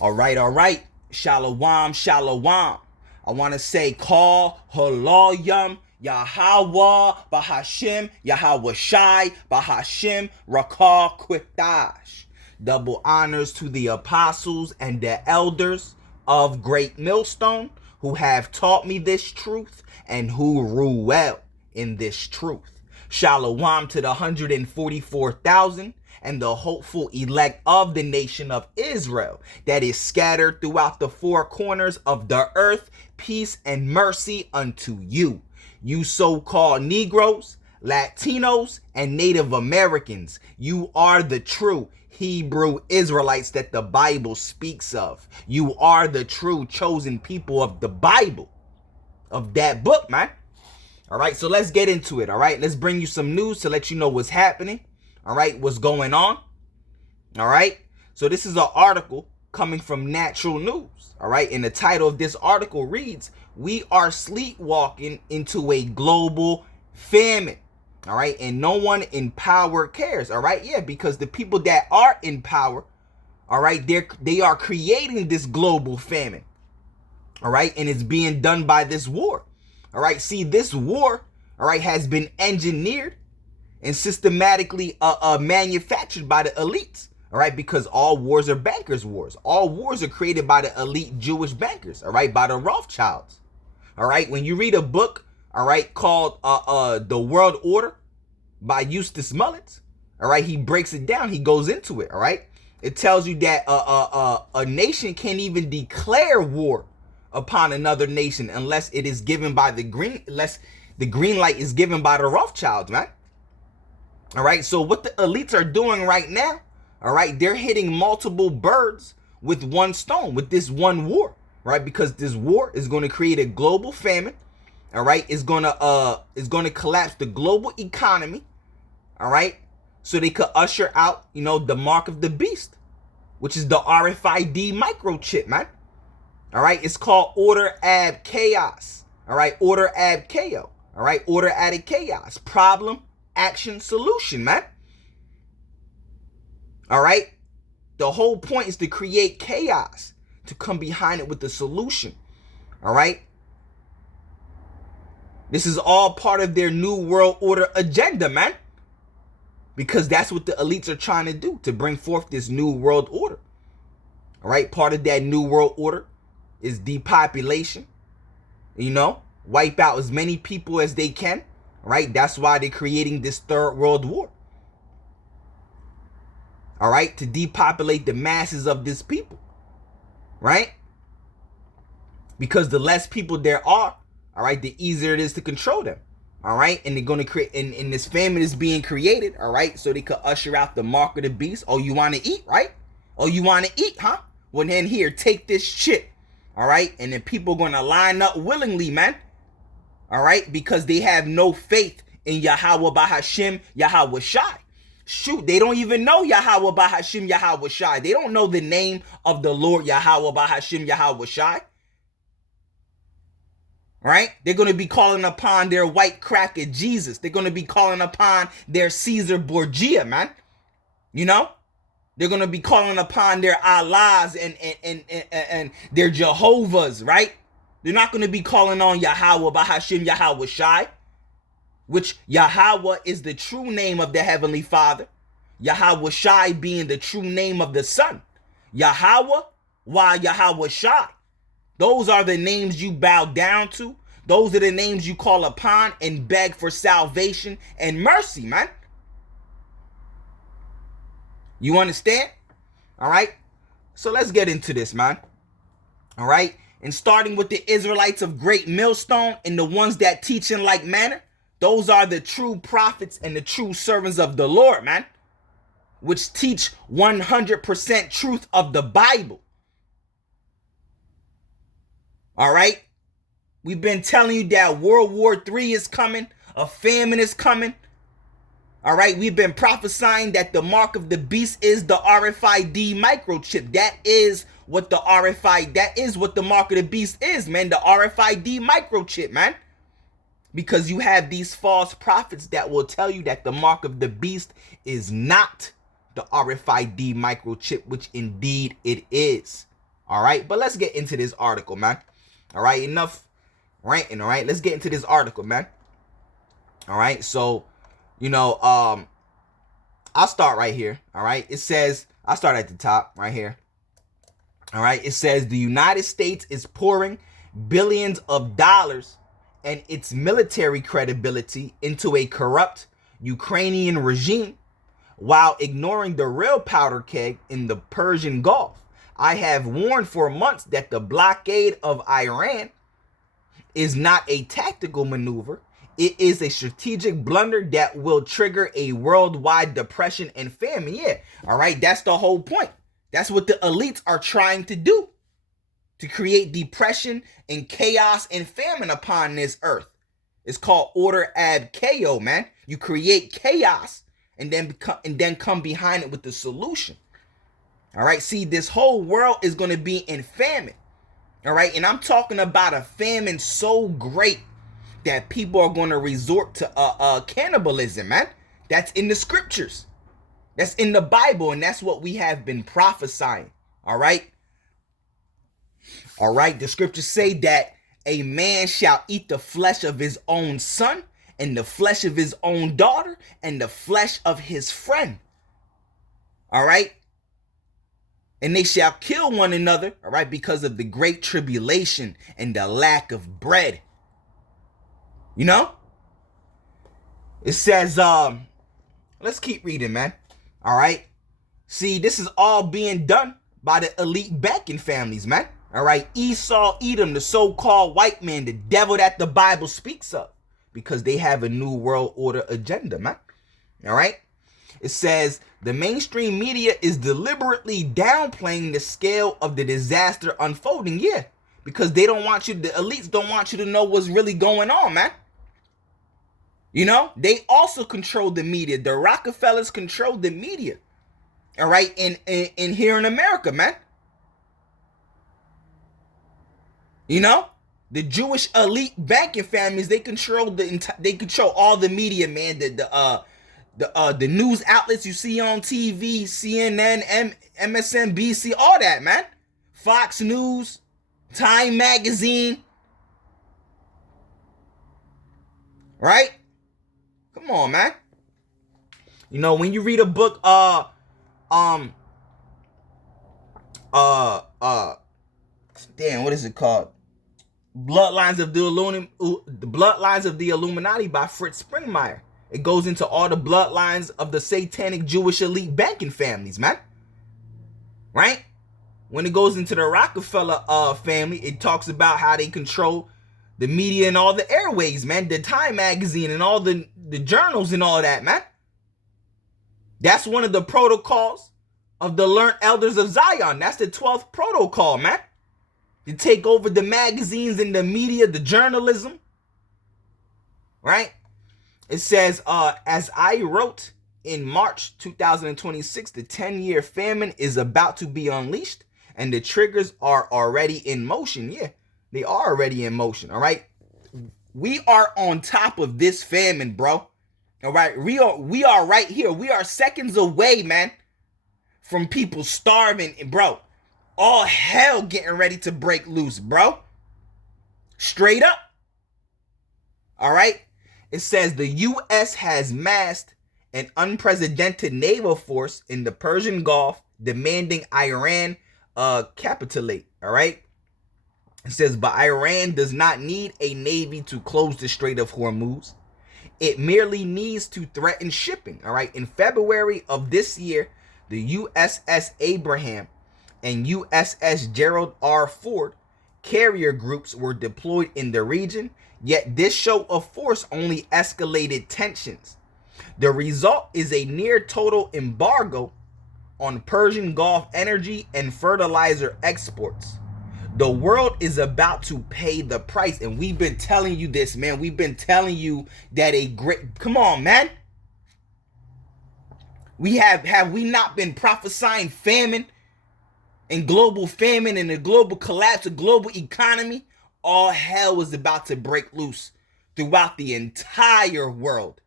All right. Shalom, shalom. I want to say call haloyam Yahweh Bahashim Yahweh Shai Bahashim Rakah Quitash. Double honors to the apostles and the elders of Great Millstone who have taught me this truth and who rule well in this truth. Shalom to the 144,000 and the hopeful elect of the nation of Israel that is scattered throughout the four corners of the earth. Peace and mercy unto you. You so-called Negroes, Latinos, and Native Americans, you are the true Hebrew Israelites that the Bible speaks of. You are the true chosen people of the Bible, of that book, man. All right, so let's get into it. All right, let's bring you some news to let you know what's happening. All right, what's going on. All right, so this is an article coming from Natural News. All right, and the title of this article reads, "We are sleepwalking into a global famine." All right, and no one in power cares. All right, yeah, because the people that are in power, all right, they are creating this global famine. All right, and it's being done by this war. All right, see, this war, all right, has been engineered and systematically manufactured by the elites. All right, because all wars are bankers' wars. All wars are created by the elite Jewish bankers. All right, by the Rothschilds. All right, when you read a book, all right, called The World Order by Eustace Mullins, all right, he breaks it down. He goes into it. All right, it tells you that a nation can't even declare war upon another nation unless it is given by unless the green light is given by the Rothschilds, man. All right, so what the elites are doing right now, all right, they're hitting multiple birds with one stone, with this one war, right? Because this war is going to create a global famine, all right? It's going to collapse the global economy, all right? So they could usher out, the mark of the beast, which is the RFID microchip, man. All right, it's called order ab chaos. All right, order ab chaos. All right, order added chaos. Problem, action, solution, man. All right, the whole point is to create chaos, to come behind it with the solution. All right, this is all part of their new world order agenda, man, because that's what the elites are trying to do, to bring forth this new world order. All right, part of that new world order is depopulation, wipe out as many people as they can, right? That's why they're creating this third world war, all right, to depopulate the masses of this people, right? Because the less people there are, all right, the easier it is to control them, all right? And they're going to create, and this famine is being created, all right, so they could usher out the mark of the beast. Oh, you want to eat, right? Oh, you want to eat, huh? Well, then here, take this shit. All right, and then people are going to line up willingly, man. All right, because they have no faith in Yahweh Bahashim Yahweh Shai. Shoot, they don't even know Yahweh Bahashim Yahweh Shai. They don't know the name of the Lord Yahweh Bahashim Yahweh Shai. Right? They're going to be calling upon their white cracker Jesus. They're going to be calling upon their Caesar Borgia, man. They're going to be calling upon their Allahs and their Jehovahs, right? They're not going to be calling on Yahweh Bahashim Yahweh Shai, which Yahweh is the true name of the Heavenly Father. Yahweh Shai being the true name of the Son. Yahweh, while Yahweh Shai. Those are the names you bow down to. Those are the names you call upon and beg for salvation and mercy, man. You understand? All right. So let's get into this, man. All right. And starting with the Israelites of Great Millstone and the ones that teach in like manner, those are the true prophets and the true servants of the Lord, man, which teach 100% truth of the Bible. All right. We've been telling you that World War III is coming. A famine is coming. All right, we've been prophesying that the mark of the beast is the RFID microchip. That is what the mark of the beast is, man. The RFID microchip, man. Because you have these false prophets that will tell you that the mark of the beast is not the RFID microchip, which indeed it is. All right, but let's get into this article, man. All right, enough ranting. All right, let's get into this article, man. All right, so I'll start right here. All right, it says I'll start at the top right here. All right, it says the United States is pouring billions of dollars and its military credibility into a corrupt Ukrainian regime while ignoring the real powder keg in the Persian Gulf. I have warned for months that the blockade of Iran is not a tactical maneuver. It is a strategic blunder that will trigger a worldwide depression and famine. Yeah, all right, that's the whole point. That's what the elites are trying to do, to create depression and chaos and famine upon this earth. It's called order ab chaos, man. You create chaos and then come behind it with the solution. All right, see, this whole world is going to be in famine. All right, and I'm talking about a famine so great that people are going to resort to cannibalism, man. That's in the scriptures. That's in the Bible, and that's what we have been prophesying. All right? All right, the scriptures say that a man shall eat the flesh of his own son, and the flesh of his own daughter, and the flesh of his friend. All right? And they shall kill one another, all right, because of the great tribulation and the lack of bread. You know? It says, let's keep reading, man. All right? See, this is all being done by the elite banking families, man. All right? Esau, Edom, the so-called white man, the devil that the Bible speaks of, because they have a new world order agenda, man. All right? It says the mainstream media is deliberately downplaying the scale of the disaster unfolding. Yeah, because they don't want you, the elites don't want you to know what's really going on, man. You know, they also control the media. The Rockefellers control the media. All right, in here in America, man. You know, the Jewish elite banking families, they control all the media, man. The news outlets you see on TV, CNN, MSNBC, all that, man. Fox News, Time Magazine. Right? Come on, man. You know, when you read a book, damn, what is it called? Bloodlines of the Illuminati by Fritz Springmeier. It goes into all the bloodlines of the satanic Jewish elite banking families, man. Right? When it goes into the Rockefeller family, it talks about how they control the media and all the airways, man. The Time magazine and all the journals and all that, man. That's one of the protocols of the learned elders of Zion. That's the 12th protocol, man. To take over the magazines and the media, the journalism. Right? It says, as I wrote in March 2026, the 10-year famine is about to be unleashed and the triggers are already in motion. Yeah, they are already in motion. All right. We are on top of this famine, bro. All right. We are right here. We are seconds away, man, from people starving, bro. All hell getting ready to break loose, bro. Straight up. All right. It says the U.S. has massed an unprecedented naval force in the Persian Gulf, demanding Iran capitulate. All right. It says, but Iran does not need a navy to close the Strait of Hormuz. It merely needs to threaten shipping. All right. In February of this year, the USS Abraham and USS Gerald R. Ford carrier groups were deployed in the region, yet this show of force only escalated tensions. The result is a near total embargo on Persian Gulf energy and fertilizer exports. The world is about to pay the price, and we've been telling you this, man. We've been telling you that come on, man. We have we not been prophesying famine and global famine and the global collapse of global economy? All hell was about to break loose throughout the entire world.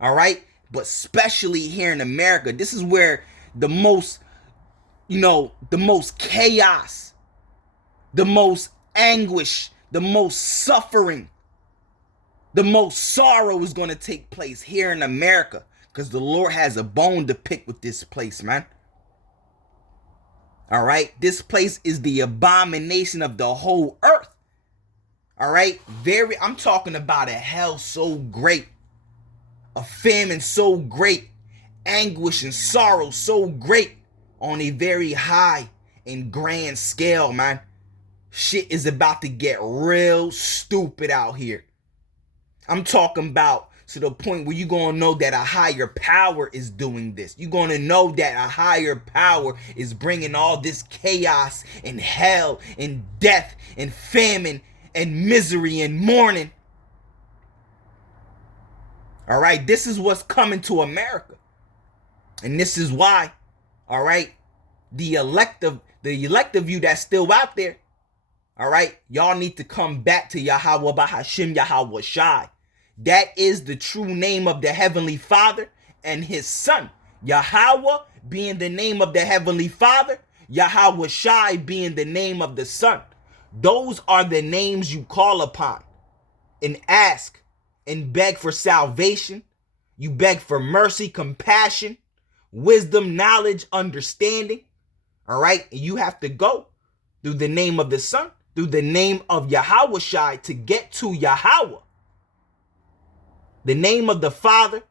All right? But especially here in America, this is where the most the most chaos, the most anguish, the most suffering, the most sorrow is going to take place here in America, because the Lord has a bone to pick with this place, man. All right, this place is the abomination of the whole earth. All right, I'm talking about a hell so great, a famine so great, anguish and sorrow so great on a very high and grand scale, man. Shit is about to get real stupid out here. I'm talking about to the point where you're going to know that a higher power is doing this. You're going to know that a higher power is bringing all this chaos and hell and death and famine and misery and mourning. All right, this is what's coming to America. And this is why, all right, the elect of you that's still out there, all right, y'all need to come back to Yahweh Bahashim Yahweh Shai. That is the true name of the Heavenly Father and His Son. Yahweh being the name of the Heavenly Father, Yahweh Shai being the name of the Son. Those are the names you call upon and ask and beg for salvation. You beg for mercy, compassion, wisdom, knowledge, understanding. All right, and you have to go through the name of the Son, through the name of Yahweh Shai to get to Yahweh. The name of the Father,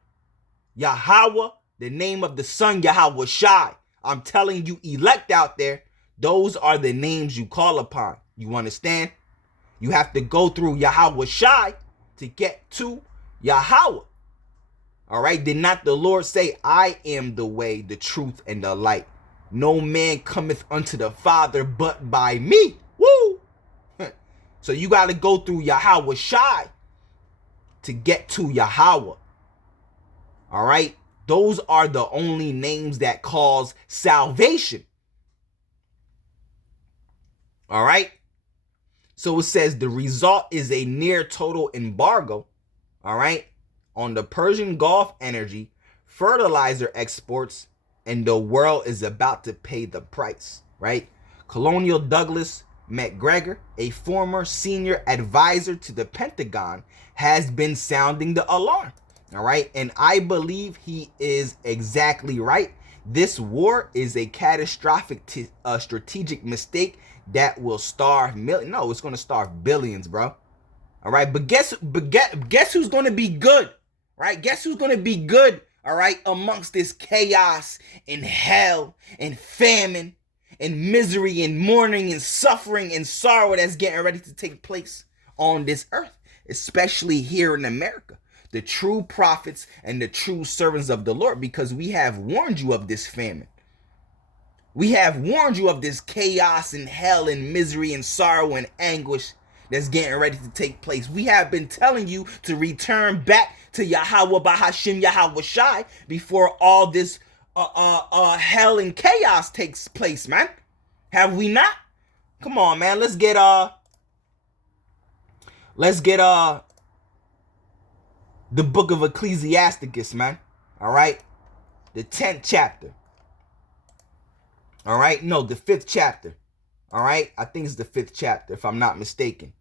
Yahweh, the name of the Son, Yahweh Shai. I'm telling you, elect out there, those are the names you call upon. You understand? You have to go through Yahweh Shai to get to Yahweh. All right? Did not the Lord say, I am the way, the truth, and the light? No man cometh unto the Father but by me. Woo! So you got to go through Yahweh Shai to get to Yahweh. All right? Those are the only names that cause salvation. All right? So it says the result is a near total embargo, all right, on the Persian Gulf energy, fertilizer exports, and the world is about to pay the price, right? Colonel Douglas McGregor, a former senior advisor to the Pentagon, has been sounding the alarm, all right? And I believe he is exactly right. This war is a catastrophic strategic mistake that will starve millions. No, it's going to starve billions, bro. All right, but guess who's going to be good, right? Guess who's going to be good, all right, amongst this chaos and hell and famine and misery and mourning and suffering and sorrow that's getting ready to take place on this earth, especially here in America. The true prophets and the true servants of the Lord, because we have warned you of this famine. We have warned you of this chaos and hell and misery and sorrow and anguish that's getting ready to take place. We have been telling you to return back to Yahweh Bahashim Yahweh Shai before all this hell and chaos takes place, man. Have we not? Come on, man. Let's get the book of Ecclesiasticus, man. All right? The 10th chapter. All right? No, the 5th chapter. All right? I think it's the 5th chapter, if I'm not mistaken.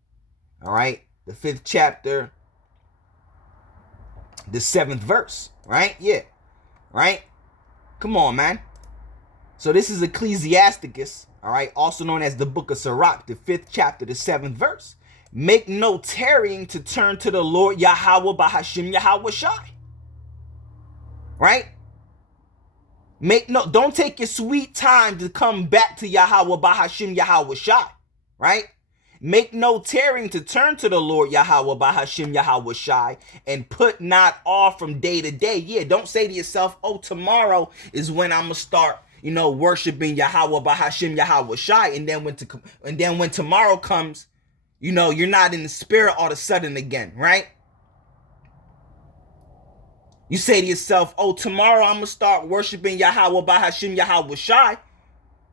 All right? The 5th chapter, the 7th verse. Right? Yeah. Right? Come on, man. So this is Ecclesiasticus, all right? Also known as the book of Sirach, the 5th chapter, the 7th verse. Make no tarrying to turn to the Lord Yahweh Bahashim Yahweh Shai. Right? Don't take your sweet time to come back to Yahweh Bahashim Yahweh Shai. Right? Make no tarrying to turn to the Lord Yahweh Bahashim Yahweh Shai, and put not off from day to day. Yeah, don't say to yourself, oh, tomorrow is when I'm going to start, worshiping Yahweh Bahashim Yahweh Shai. And then when tomorrow comes, you're not in the spirit all of a sudden again, right? You say to yourself, oh, tomorrow I'm going to start worshiping Yahweh Bahashim Yahweh Shai.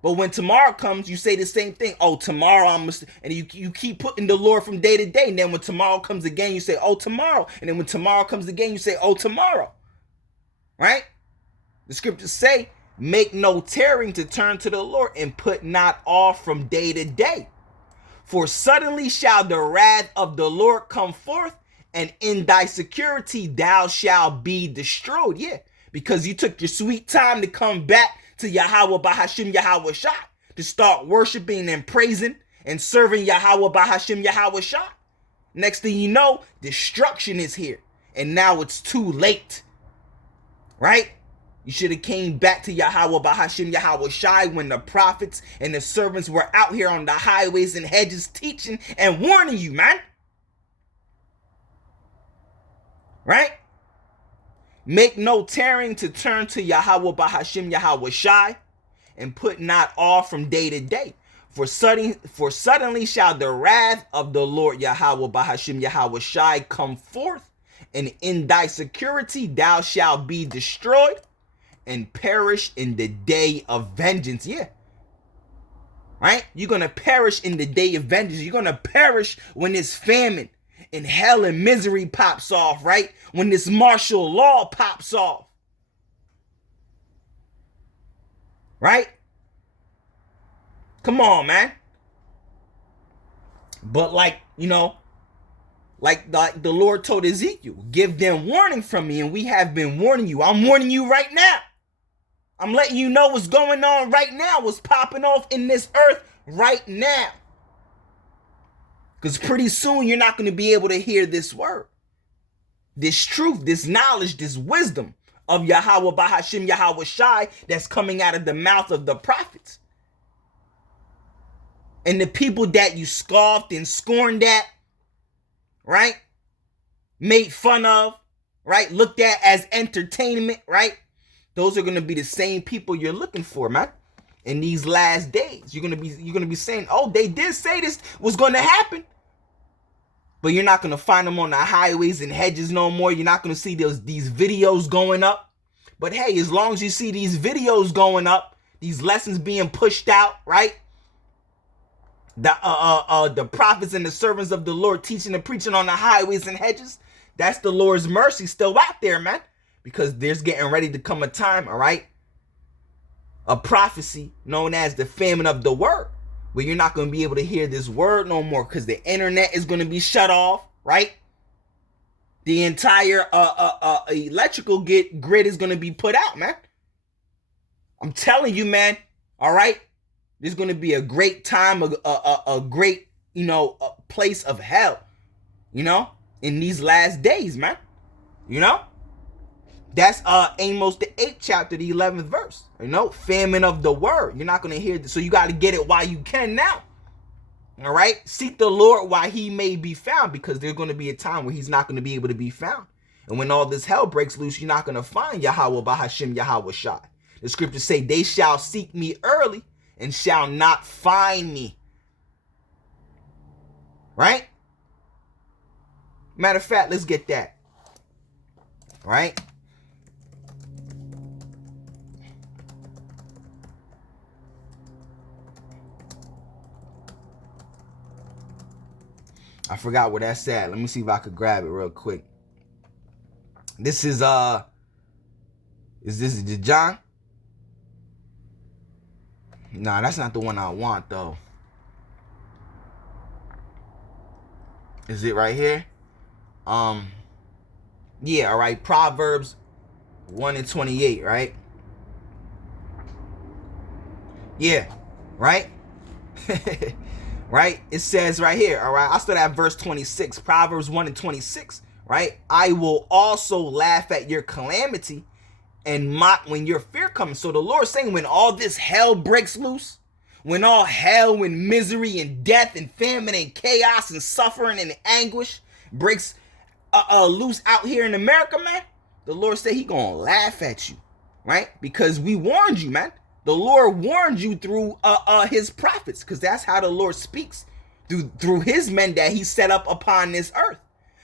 But when tomorrow comes, you say the same thing. Oh, tomorrow and you keep putting the Lord from day to day. And then when tomorrow comes again, you say, oh, tomorrow. And then when tomorrow comes again, you say, oh, tomorrow. Right? The scriptures say, Make no tarrying to turn to the Lord, and put not off from day to day. For suddenly shall the wrath of the Lord come forth, and in thy security thou shalt be destroyed. Yeah, because you took your sweet time to come back to Yahweh Bahashim Yahweh Shah, to start worshiping and praising and serving Yahweh Bahashim Yahweh Shah. Next thing you know, destruction is here. And now it's too late. Right? You should have came back to Yahweh Bahashim Yahweh Shai when the prophets and the servants were out here on the highways and hedges teaching and warning you, man. Right? Make no tarrying to turn to Yahweh Bahashim Yahweh Shai, and put not off from day to day. For suddenly shall the wrath of the Lord Yahweh Bahashim Yahweh Shai come forth, and in thy security thou shalt be destroyed and perish in the day of vengeance. Yeah. Right? You're going to perish in the day of vengeance. You're going to perish when this famine and hell and misery pops off, right? When this martial law pops off. Right? Come on, man. But like the Lord told Ezekiel, give them warning from me, and we have been warning you. I'm warning you right now. I'm letting you know what's going on right now, what's popping off in this earth right now. Because pretty soon you're not going to be able to hear this word, this truth, this knowledge, this wisdom of Yahweh Bahashim Yahweh Shai that's coming out of the mouth of the prophets. And the people that you scoffed and scorned at, right? Made fun of, right? Looked at as entertainment, right? Those are going to be the same people you're looking for, man. In these last days, you're going to be saying, "Oh, they did say this was going to happen." But you're not going to find them on the highways and hedges no more. You're not going to see these videos going up. But hey, as long as you see these videos going up, these lessons being pushed out, right? The prophets and the servants of the Lord teaching and preaching on the highways and hedges, that's the Lord's mercy still out there, man. Because there's getting ready to come a time, all right? A prophecy known as the famine of the word, where you're not going to be able to hear this word no more because the internet is going to be shut off, right? The entire electrical grid is going to be put out, man. I'm telling you, man, all right? There's going to be a great time, a great, place of hell, in these last days, man. That's Amos the 8th chapter, the 11th verse. Famine of the word. You're not going to hear this, so you got to get it while you can now. All right? Seek the Lord while he may be found, because there's going to be a time where he's not going to be able to be found. And when all this hell breaks loose, you're not going to find Yahweh Bahashim Yahweh Shai. The scriptures say, they shall seek me early and shall not find me. Right? Matter of fact, let's get that. Right? I forgot where that's at. Let me see if I could grab it real quick. This is this the John? Nah, that's not the one I want though. Is it right here? Yeah, all right. Proverbs 1:28, right? Yeah, right? Right? It says right here, all right? I'll start at verse 26. Proverbs 1:26, right? I will also laugh at your calamity and mock when your fear comes. So the Lord's saying, when all this hell breaks loose, when all hell, when misery and death and famine and chaos and suffering and anguish breaks loose out here in America, man, the Lord said he gonna laugh at you, right? Because we warned you, man. The Lord warned you through his prophets, because that's how the Lord speaks, through his men that he set up upon this earth.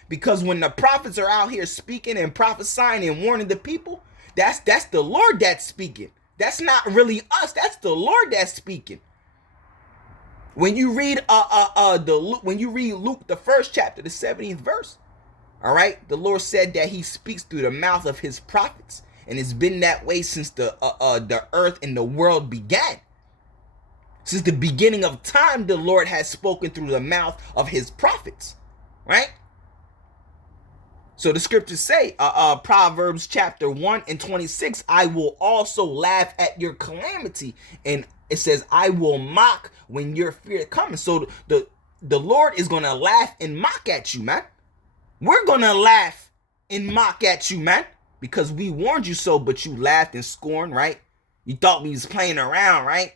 Because when the prophets are out here speaking and prophesying and warning the people, that's the Lord that's speaking. That's not really us. That's the Lord that's speaking. When you read when you read Luke the 1st chapter, the 17th verse, all right, the Lord said that he speaks through the mouth of his prophets. And it's been that way since the earth and the world began. Since the beginning of time, the Lord has spoken through the mouth of his prophets, right? So the scriptures say, Proverbs chapter 1 and 26, I will also laugh at your calamity. And it says, I will mock when your fear comes. So the Lord is going to laugh and mock at you, man. We're going to laugh and mock at you, man, because we warned you so, but you laughed and scorned, right? You thought we was playing around, right?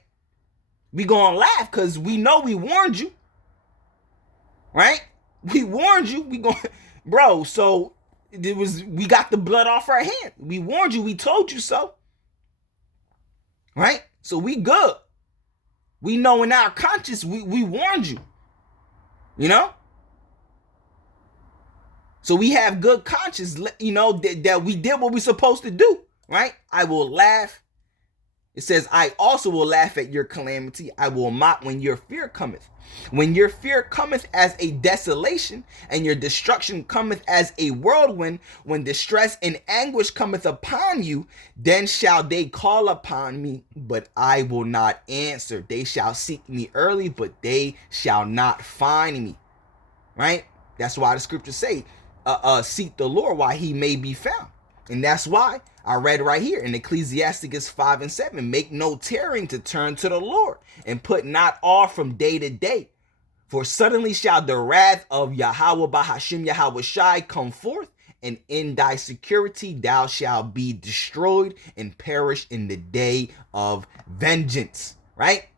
We gonna laugh because we know we warned you, right? We warned you. Bro. So we got the blood off our hand. We warned you. We told you so, right? So we good. We know in our conscience we warned you, you know. So we have good conscience, you know, that we did what we're supposed to do, right? I will laugh. It says, I also will laugh at your calamity. I will mock when your fear cometh. When your fear cometh as a desolation, and your destruction cometh as a whirlwind, when distress and anguish cometh upon you, then shall they call upon me, but I will not answer. They shall seek me early, but they shall not find me. Right? That's why the scriptures say, seek the Lord while he may be found. And that's why I read right here in Ecclesiasticus 5 and 7, make no tarrying to turn to the Lord, and put not off from day to day. For suddenly shall the wrath of Yahweh Bahashim Yahweh Shai come forth, and in thy security thou shalt be destroyed and perish in the day of vengeance. Right?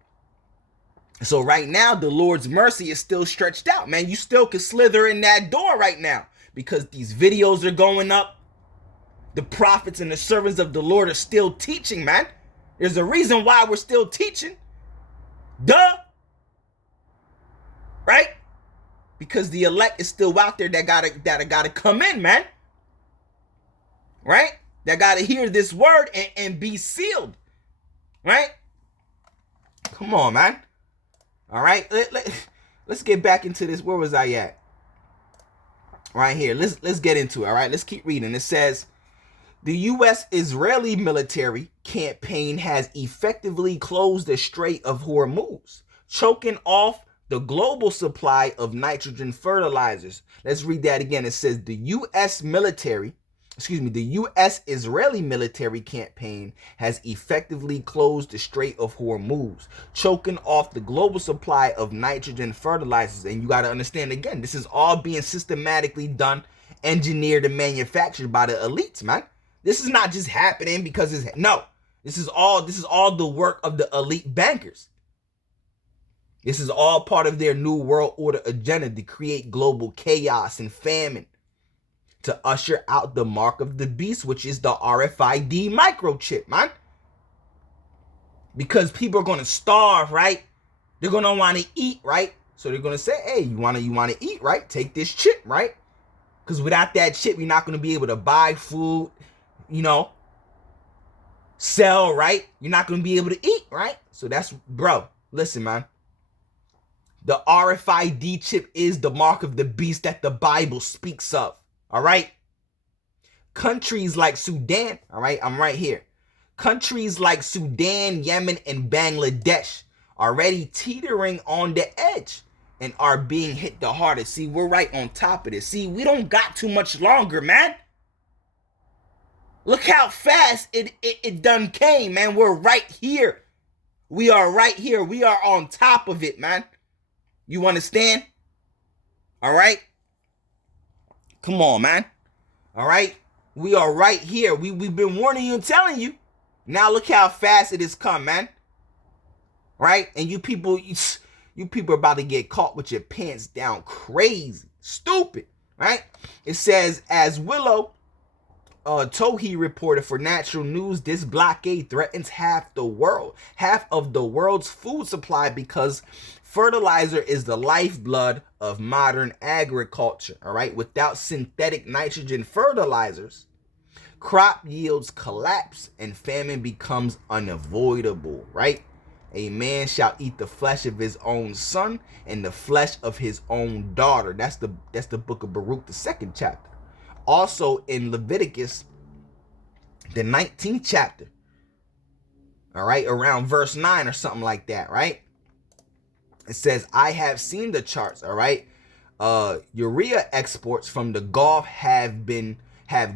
So right now, the Lord's mercy is still stretched out, man. You still can slither in that door right now because these videos are going up. The prophets and the servants of the Lord are still teaching, man. There's a reason why we're still teaching. Duh. Right? Because the elect is still out there that gotta come in, man. Right? That gotta hear this word and be sealed. Right? Come on, man. All right. Let's get back into this. Where was I at? Right here. Let's get into it. All right. Let's keep reading. It says, the U.S.-Israeli military campaign has effectively closed the Strait of Hormuz, choking off the global supply of nitrogen fertilizers. Let's read that again. It says the U.S.-Israeli military campaign has effectively closed the Strait of Hormuz, choking off the global supply of nitrogen fertilizers. And you got to understand, again, this is all being systematically done, engineered, and manufactured by the elites, man. This is not just happening because this is all the work of the elite bankers. This is all part of their new world order agenda to create global chaos and famine, to usher out the mark of the beast, which is the RFID microchip, man. Because people are going to starve, right? They're going to want to eat, right? So they're going to say, hey, you want to eat, right? Take this chip, right? Because without that chip, you're not going to be able to buy food, you know, sell, right? You're not going to be able to eat, right? So that's, bro, listen, man. The RFID chip is the mark of the beast that the Bible speaks of, all right? Countries like Sudan, all right, I'm right here. Countries like Sudan, Yemen, and Bangladesh are already teetering on the edge and are being hit the hardest. See, we're right on top of this. See, we don't got too much longer, man. Look how fast it done came, man. We're right here. We are right here. We are on top of it, man. You understand? All right? Come on, man. All right? We are right here. We've been warning you and telling you. Now look how fast it has come, man. Right? And you people are about to get caught with your pants down crazy. Stupid. Right? It says, as Willow Tohi reported for Natural News, this blockade threatens half of the world's food supply because fertilizer is the lifeblood of modern agriculture. All right. Without synthetic nitrogen fertilizers, crop yields collapse and famine becomes unavoidable. Right. A man shall eat the flesh of his own son and the flesh of his own daughter. That's the book of Baruch, the 2nd chapter. Also in Leviticus the 19th chapter, all right, around verse 9 or something like that, right? It says, I have seen the charts, all right? Urea exports from the Gulf have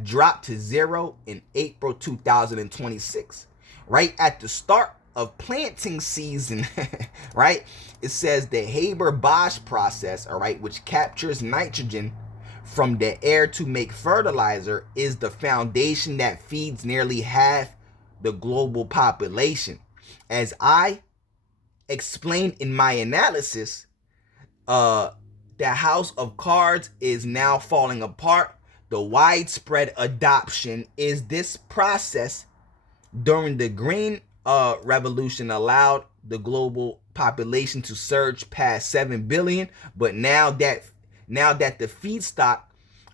dropped to zero in April 2026. Right at the start of planting season, right? It says the Haber-Bosch process, all right, which captures nitrogen from the air to make fertilizer, is the foundation that feeds nearly half the global population. As I explained in my analysis, the house of cards is now falling apart. The widespread adoption is this process during the Green Revolution allowed the global population to surge past 7 billion, but now that the feedstock,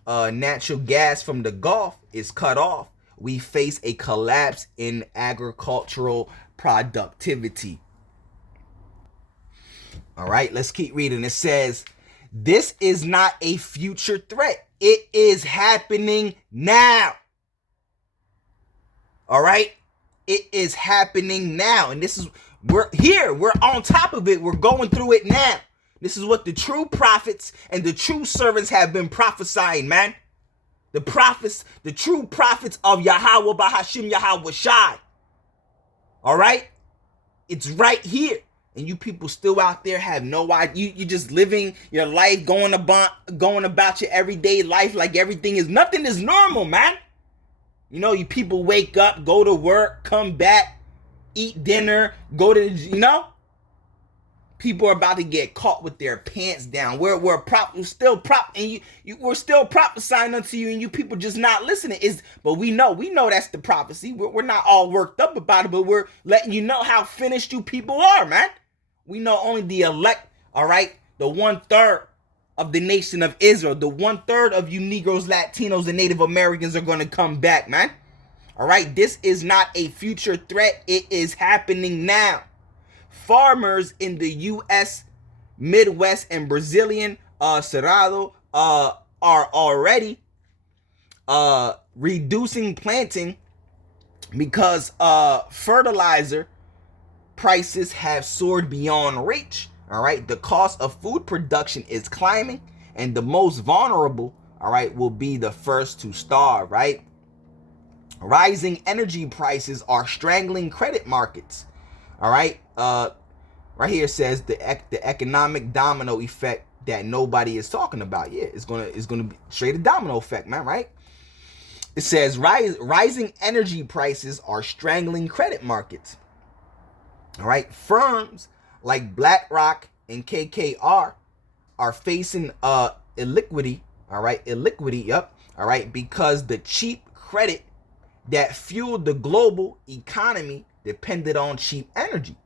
natural gas from the Gulf, is cut off, we face a collapse in agricultural productivity. All right, let's keep reading. It says, this is not a future threat. It is happening now. All right, it is happening now. And this is, we're here. We're on top of it. We're going through it now. This is what the true prophets and the true servants have been prophesying, man. The prophets, the true prophets of Yahweh Bahashim Yahweh Shai. All right, it's right here. And you people still out there have no idea. You just living your life, going about your everyday life like nothing is normal, man. You know, you people wake up, go to work, come back, eat dinner, go to, people are about to get caught with their pants down. We're still prophesying unto you, and you people just not listening. But we know that's the prophecy. We're not all worked up about it, but we're letting you know how finished you people are, man. We know only the elect, all right? The 1/3 of the nation of Israel, the 1/3 of you Negroes, Latinos, and Native Americans are going to come back, man. All right? This is not a future threat. It is happening now. Farmers in the U.S., Midwest, and Brazilian Cerrado are already reducing planting because fertilizer prices have soared beyond reach. All right, the cost of food production is climbing, and the most vulnerable, all right, will be the first to starve. Right, rising energy prices are strangling credit markets. All right, right here it says the economic domino effect that nobody is talking about. Yeah, it's gonna be straight a domino effect, man. Right. It says rising energy prices are strangling credit markets. All right, firms like BlackRock and KKR are facing illiquidity. All right, Yep. All right, because the cheap credit that fueled the global economy depended on cheap energy.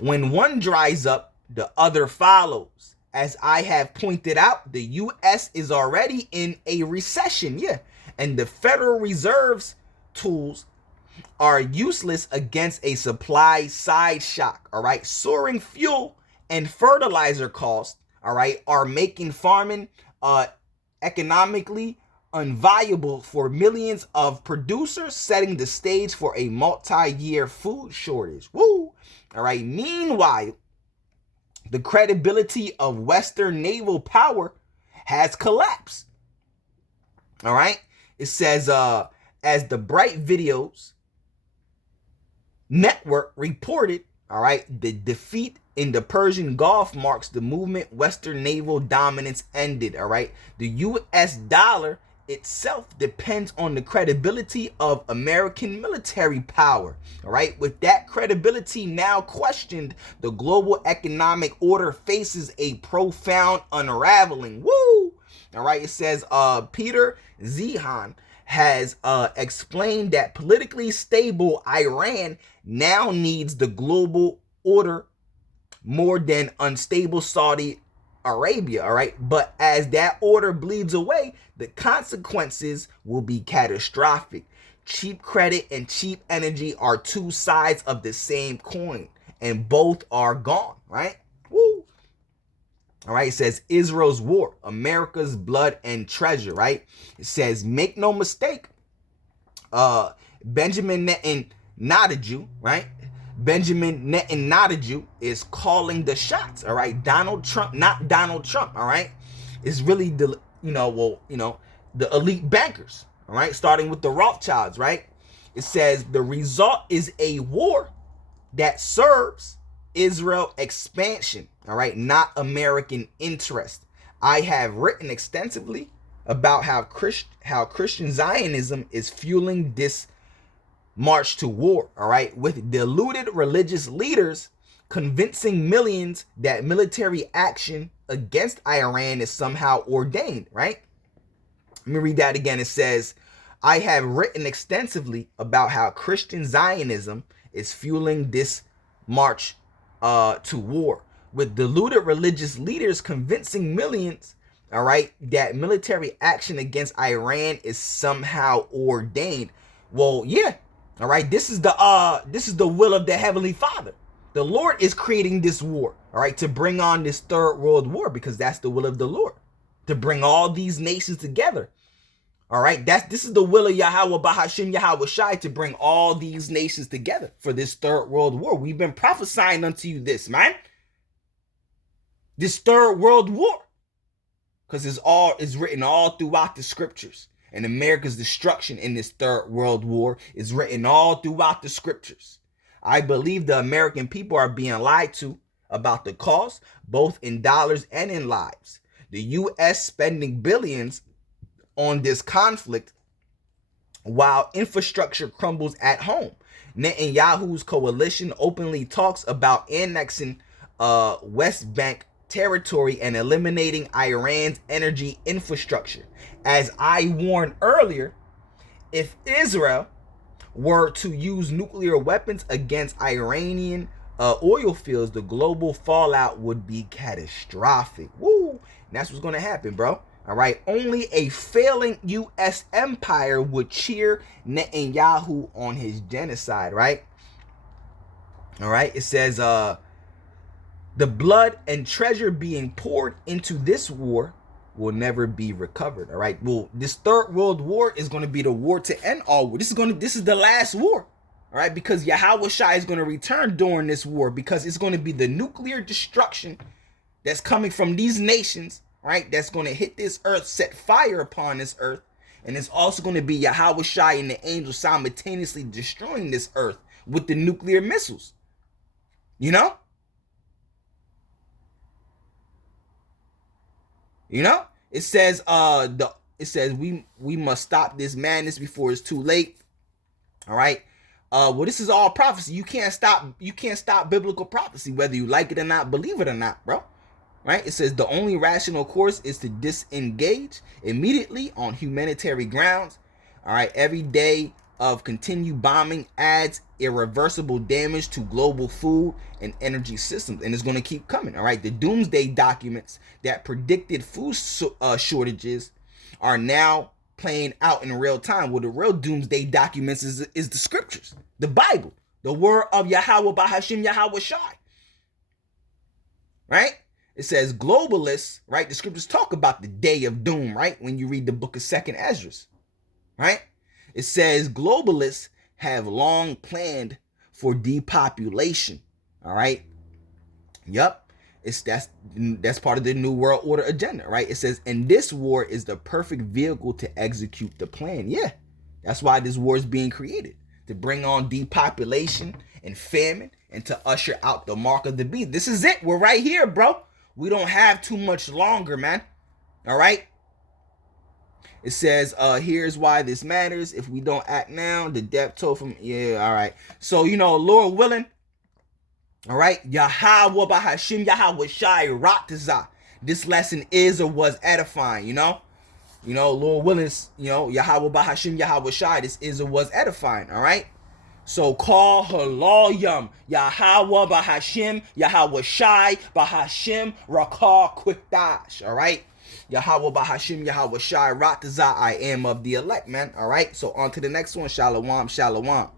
When one dries up, the other follows. As I have pointed out, the U.S. is already in a recession. Yeah, and the Federal Reserve's tools are useless against a supply side shock. All right, soaring fuel and fertilizer costs, all right, are making farming economically unviable for millions of producers, setting the stage for a multi-year food shortage. Woo! All right, meanwhile, the credibility of Western naval power has collapsed. All right, it says as the Bright Videos Network reported, all right, the defeat in the Persian Gulf marks the movement Western naval dominance ended. All right, the U.S. dollar itself depends on the credibility of American military power. All right, with that credibility now questioned, the global economic order faces a profound unraveling. Woo! All right, it says Peter Zehan has explained that politically stable Iran now needs the global order more than unstable Saudi Arabia. All right, but as that order bleeds away, the consequences will be catastrophic. Cheap credit and cheap energy are two sides of the same coin, and both are gone. Right? Woo! All right, it says Israel's war, America's blood and treasure. Right? It says, make no mistake, Benjamin Netanyahu, right? Benjamin Netanyahu is calling the shots, all right? Donald Trump, not Donald Trump, all right? It's really the, the elite bankers, all right? Starting with the Rothschilds, right? It says the result is a war that serves Israel expansion, all right? Not American interest. I have written extensively about how Christian Zionism is fueling this march to war, all right, with deluded religious leaders convincing millions that military action against Iran is somehow ordained, right? Let me read that again. It says, I have written extensively about how Christian Zionism is fueling this march to war, with deluded religious leaders convincing millions, all right, that military action against Iran is somehow ordained. Well, yeah, all right, this is the will of the Heavenly Father. The Lord is creating this war, all right, to bring on this third world war, because that's the will of the Lord, to bring all these nations together. All right, this is the will of Yahweh Bahashim Yahweh Shai, to bring all these nations together for this third world war. We've been prophesying unto you this, man. This third world war. Because it's written all throughout the scriptures. And America's destruction in this third world war is written all throughout the scriptures. I believe the American people are being lied to about the cost, both in dollars and in lives. The U.S. spending billions on this conflict while infrastructure crumbles at home. Netanyahu's coalition openly talks about annexing West Bank territory and eliminating Iran's energy infrastructure. As I warned earlier, if Israel were to use nuclear weapons against Iranian oil fields, the global fallout would be catastrophic. Woo! And that's what's going to happen, bro. All right, only a failing U.S. empire would cheer Netanyahu on his genocide, right? All right, it says the blood and treasure being poured into this war will never be recovered. All right, well, this third world war is going to be the war to end all war. This is the last war. All right, because Yahweh Shai is going to return during this war, because it's going to be the nuclear destruction that's coming from these nations, right, that's going to hit this earth, set fire upon this earth. And it's also going to be Yahweh Shai and the angels simultaneously destroying this earth with the nuclear missiles. You know? It says we must stop this madness before it's too late. All right. Well, this is all prophecy. You can't stop biblical prophecy, whether you like it or not, believe it or not, bro. Right? It says the only rational course is to disengage immediately on humanitarian grounds. All right. Every day of continued bombing adds irreversible damage to global food and energy systems, and it's going to keep coming. All right. The doomsday documents that predicted food shortages are now playing out in real time. Well, the real doomsday documents is the scriptures, the Bible, the word of Yahweh Bahashim Yahweh Shai. Right? It says globalists, right? The scriptures talk about the day of doom, right? When you read the book of 2nd Ezra, right? It says globalists have long planned for depopulation. All right. Yup. That's part of the New World Order agenda, right? It says, and this war is the perfect vehicle to execute the plan. Yeah. That's why this war is being created, to bring on depopulation and famine and to usher out the mark of the beast. This is it. We're right here, bro. We don't have too much longer, man. All right. It says, here's why this matters. If we don't act now, the death toll from, yeah, all right. So, Lord willing, all right, Yahweh Bahashim Yahweh Shai Ratazah. This lesson is or was edifying, Lord willing, Yahweh Bahashim Yahweh Shai, this is or was edifying, all right? So call Haloyam, Yahweh Bahashim Yahweh Shai Bahashim Rakar Quikdash, all right? Yahweh Bahashim Yahweh Shai Ratazah, I am of the elect, man. All right. So on to the next one. Shalom, shalom.